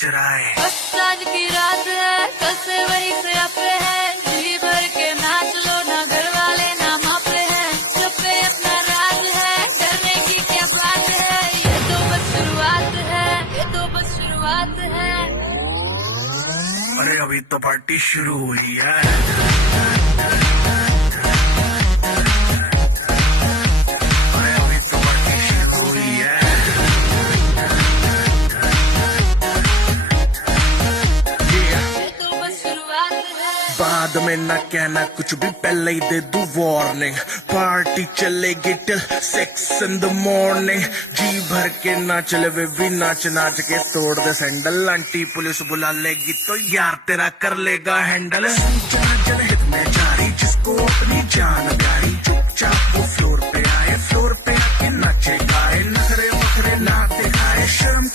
चराए। बस आज की रात है, कल से वही से अपे है, जी भर के नाच लो ना, घर वाले ना मापे हैं, सब पे अपना राज है, डरने की क्या बात है, ये तो बस शुरुआत है, ये तो बस शुरुआत है। अरे अभी तो पार्टी शुरू हुई है। बाद में ना कहना कुछ भी, पहले ही दे दूं वार्निंग। पार्टी चलेगी टिल 6 in the morning। जी भर के ना चले वे भी नाच नाच के तोड़ दे सैंडल। आंटी पुलिस बुला लेगी तो यार तेरा कर लेगा हैंडल। जनहित में जारी, जिसको अपनी जान प्यारी, चुपचाप वो फ्लोर पे आए, फ्लोर पे आके नाचे गाए, नखरे वखरे ना दिखाए, शर्म